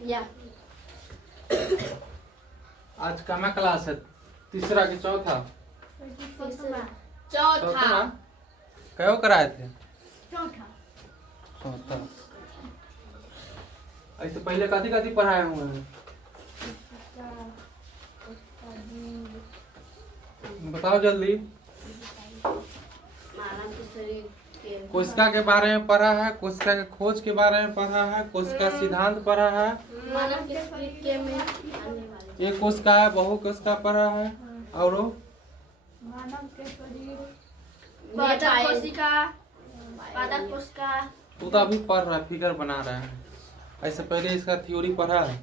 या आज कमा क्लास है? तीसरा कि चौथा? चौथा। कयो कराए थे? चौथा। चौथा। ऐसे पहले कथी कथी पढ़ाए हुए हैं? बताओ जल्दी। मानव के शरीर के कोशिका के बारे में पढ़ा है, कोशिका के खोज के बारे में पढ़ा है, कोशिका सिद्धांत पढ़ा है, मानव के शरीर के में आने वाले एक कोशिका है, बहु कोशिका पढ़ा है, और मानव के शरीर पादप कोशिका, पादप कोशिका। तू तो अभी पढ़ रहा है, फिगर बना रहा है। ऐसे पहले इसका थ्योरी पढ़ा है।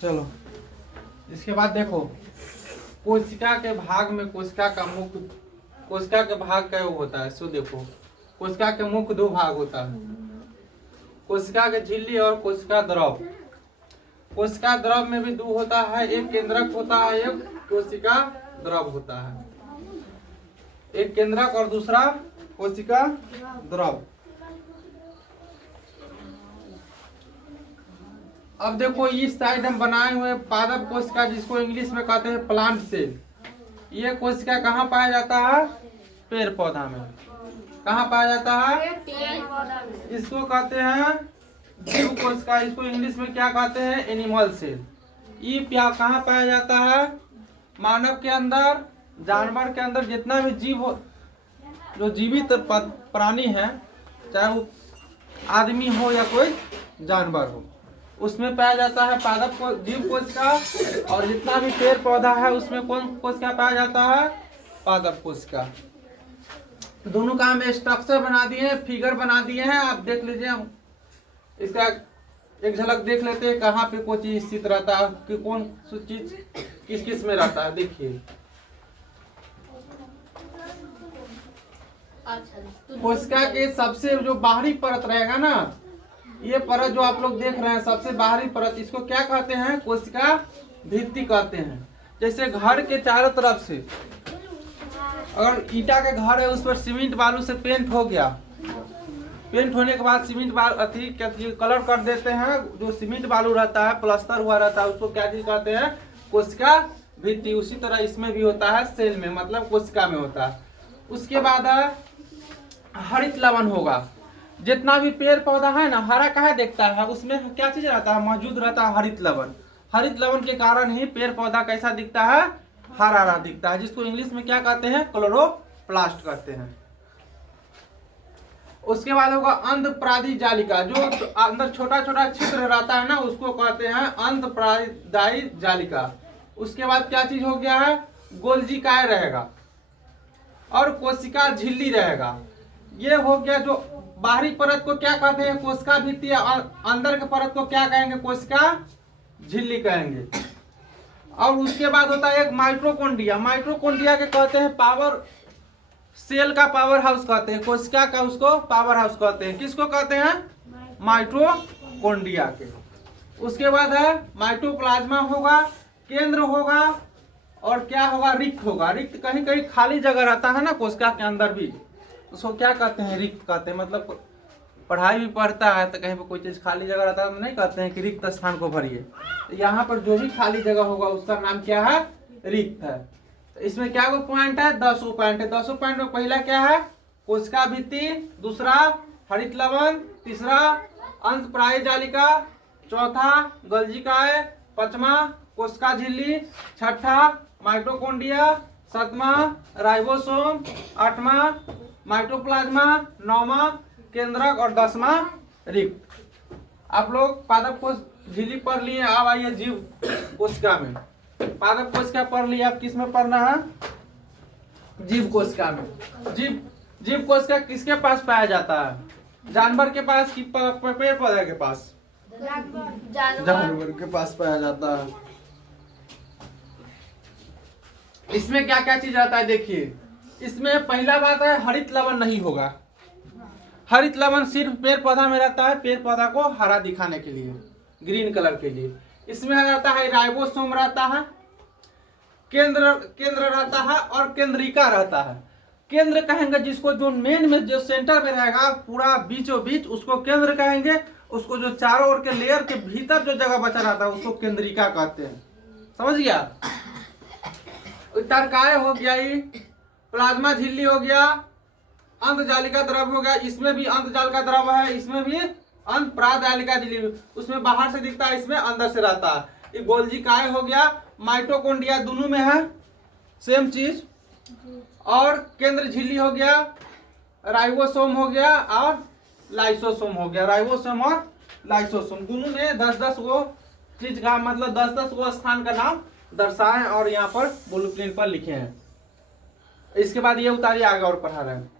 चलो इसके बाद देखो, कोशिका के भाग में कोशिका का मुख्य, कोशिका के भाग क्या होता है सो देखो। कोशिका के मुख्य दो भाग होता है, कोशिका के झिल्ली और कोशिका द्रव। कोशिका द्रव में भी दो होता है, एक केंद्रक होता है, एक कोशिका द्रव होता है। एक केंद्रक और दूसरा कोशिका द्रव। अब देखो इस साइड हम बनाए हुए पादप कोशिका, जिसको इंग्लिश में कहते हैं प्लांट सेल। ये कोशिका कहाँ पाया जाता है? पेड़ पौधा में। कहाँ पाया जाता है? पेड़ पौधा में। इसको कहते हैं जीव कोशिका, इसको इंग्लिश में क्या कहते हैं? Animal cell. ये कहाँ पाया जाता है? मानव के अंदर, जानवर के अंदर, जितना भी जीव हो, जो जीवित प्राणी है, चाहे वो आदमी हो या कोई जानवर हो, उसमें पाया जाता है पादप को जीव कोशिका। और जितना भी पेड़ पौधा है उसमें कौन कोशिका पाया जाता है? पादप कोशिका। दोनों का हम स्ट्रक्चर बना दिए हैं, फिगर बना दिए हैं, आप देख लीजिए। हम इसका एक झलक देख लेते हैं, कहाँ पे कोई चीज स्थित रहता है, कि कौन चीज किस किस में रहता है। देखिए कोशिका के सबसे जो बाहरी परत रहेगा ना, ये परत जो आप लोग देख रहे हैं, सबसे बाहरी परत, इसको क्या कहते हैं? कोशिका भित्ति कहते हैं। जैसे घर के चारों तरफ से अगर ईटा के घर है, उस पर सीमेंट बालू से पेंट हो गया, पेंट होने के बाद सीमेंट बालू कलर कर देते हैं, जो सीमेंट बालू रहता है, प्लास्टर हुआ रहता है, उसको क्या चीज कहते हैं? कोशिका भित्ति। उसी तरह इसमें भी होता है, सेल में, मतलब कोशिका में होता है। उसके बाद हरित लवण होगा। जितना भी पेड़ पौधा है ना, हरा काहे देखता है, उसमें क्या चीज रहता है? मौजूद रहता है हरित लवण। हरित लवण के कारण ही पेड़ पौधा कैसा दिखता है? हरा हरा दिखता है, जिसको इंग्लिश में क्या कहते हैं? क्लोरोप्लास्ट कहते हैं। उसके बाद होगा अंधप्रादी जालिका, जो अंदर छोटा छोटा छिद्र रहता है ना, उसको कहते हैं अंधप्रादी जालिका। उसके बाद क्या चीज हो गया है? गोल्जिकाय रहेगा और कोशिका झिल्ली रहेगा। ये हो गया जो बाहरी परत को क्या कहते हैं? कोशिका भित्ति। अंदर के परत को क्या कहेंगे? कोशिका झिल्ली कहेंगे। और उसके बाद होता है एक माइटोकॉन्ड्रिया। माइटोकॉन्ड्रिया के कहते हैं पावर, सेल का पावर हाउस कहते हैं, कोशिका का उसको पावर हाउस कहते हैं। किसको कहते हैं? माइटोकॉन्ड्रिया के। उसके बाद है माइटोप्लाज्मा होगा, केंद्र होगा, और क्या होगा? रिक्त होगा। रिक्त कहीं कहीं खाली जगह रहता है ना कोशिका के अंदर भी, उसको क्या कहते हैं? रिक्त कहते हैं। मतलब पढ़ाई भी पढ़ता है तो कहीं पर कोई चीज खाली जगह रहता है तो नहीं कहते हैं कि रिक्त स्थान को भरिए। यहाँ पर जो भी खाली जगह होगा उसका नाम क्या है? रिक्त है। तो इसमें क्या वो पॉइंट है? 10 पॉइंट है। 10 पॉइंट में पहला क्या है? कोशिका भित्ति, दूसरा हरित लवण, तीसरा अंतःप्राय जालिका, चौथा गोल्जिकाय, पांचवा कोशिका झिल्ली, छठा माइटोकॉन्ड्रिया, सातवां राइबोसोम, आठवां माइटोप्लाज्मा, नौवां केंद्रक और 10वां रिक्त। आप लोग पादप कोश झिल्ली पढ़ लिए। अब आइए जीव कोशिका में। पादप कोशिका पढ़ लिए, आप किस में पढ़ना है? जीव कोशिका में। जीव कोशिका किसके पास पाया जाता है? जानवर के पास कि पेड़ पौधे के पास? जानवर के पास पाया जाता है। इसमें क्या क्या चीज आता है देखिए। इसमें पहला बात है हरित लवण नहीं होगा। हरित लवण सिर्फ पेड़ पौधा में रहता है, पेड़ पौधा को हरा दिखाने के लिए, ग्रीन कलर के लिए। इसमें रहता है राइबोसोम रहता है, केंद्र रहता है और केंद्रिका रहता है। केंद्र कहेंगे जिसको, जो मेन में जो सेंटर में रहेगा पूरा बीचों बीच, उसको केंद्र कहेंगे। उसको जो चारों ओर के लेयर के भीतर जो जगह बचा रहता है उसको केंद्रिका कहते हैं। समझ गया? तर्काय हो गया, ये प्लाज्मा झिल्ली हो गया, अंतजालिका द्रव हो गया, इसमें भी अंतजालिका द्रव है, इसमें भी अंत प्रादालिका झिल्ली, उसमें बाहर से दिखता है, इसमें अंदर से रहता है। ये गोल्जी काय हो गया, माइटोकॉन्ड्रिया दोनों में है सेम चीज। और केंद्र झिल्ली हो गया, राइबोसोम हो गया और लाइसोसोम हो गया। राइबोसोम और लाइसोसोम दोनों में 10-10 वो चीज का मतलब 10-10 वो स्थान का नाम दर्शाए और यहाँ पर ब्लूप्रिंट पर लिखे हैं। इसके बाद ये उतारिए, आगे और पढ़ा रहे हैं।